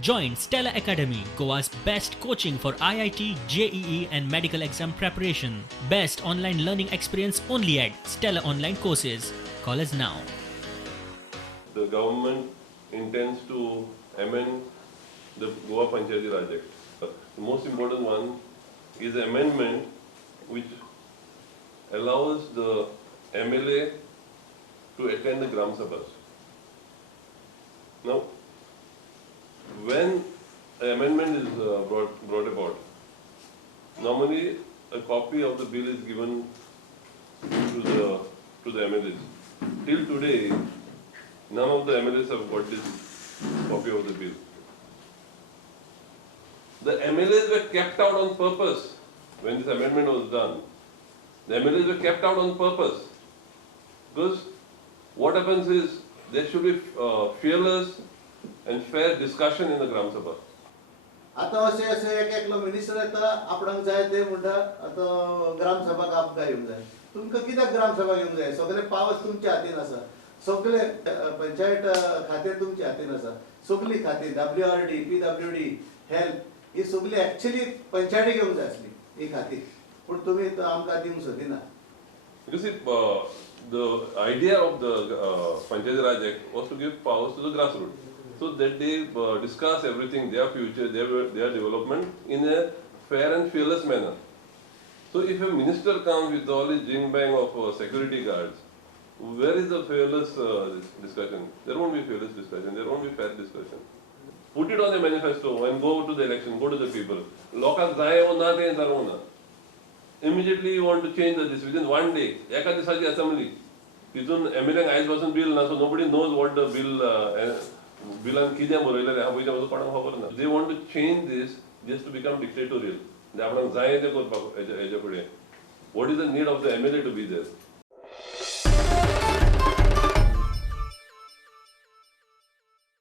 Join Stella Academy, Goa's best coaching for IIT, JEE and medical exam preparation. Best online learning experience only at Stella Online Courses. Call us now. The government intends to amend the Goa Panchayat Raj Act. The most important one is the amendment which allows the MLA to attend the Gram Sabhas. Now, when an amendment is brought about, normally a copy of the bill is given to the MLAs. Till today, none of the MLAs have got this copy of the bill. The MLAs were kept out on purpose when this amendment was done. The MLAs were kept out on purpose because what happens is there should be fearless and fair discussion in the Gram Sabha. आता असे असे एक minister येता आपणाक जाय ते म्हणटा आता ग्राम सभा आमकां घेवंक जाय तुमकां कित्याक ग्राम सभा घेवंक जाय सगळे पावर्स तुमच्या हातीन आसा सगळे पंचायत खाते तुमच्या हातीन आसा सगळी खाती WRD PWD हेल्थ ही सगळी एक्चुअली पंचायती घेवंक जाय आसली ही खाती पूण तुमी आमकां दिवंक सोदिना. You see, the idea of the Panchayat Raj Act was to give powers to the grassroots, so that they discuss everything, their future, their development in a fair and fearless manner. So if a minister comes with all his jing bang of security guards, where is the fearless discussion? There won't be fearless discussion, there won't be fair discussion. Put it on a manifesto and go to the election, go to the people. Lokak zaye or na de zarona. Immediately you want to change this within one day. Eka disachi assembly. Tithun MLA eyes pasun bill na, so nobody knows what the bill and kidyam boroile ha boita maso padam khabar na. They want to change this just to become dictatorial. They apan zaye te kor eja pude. What is the need of the MLA to be there?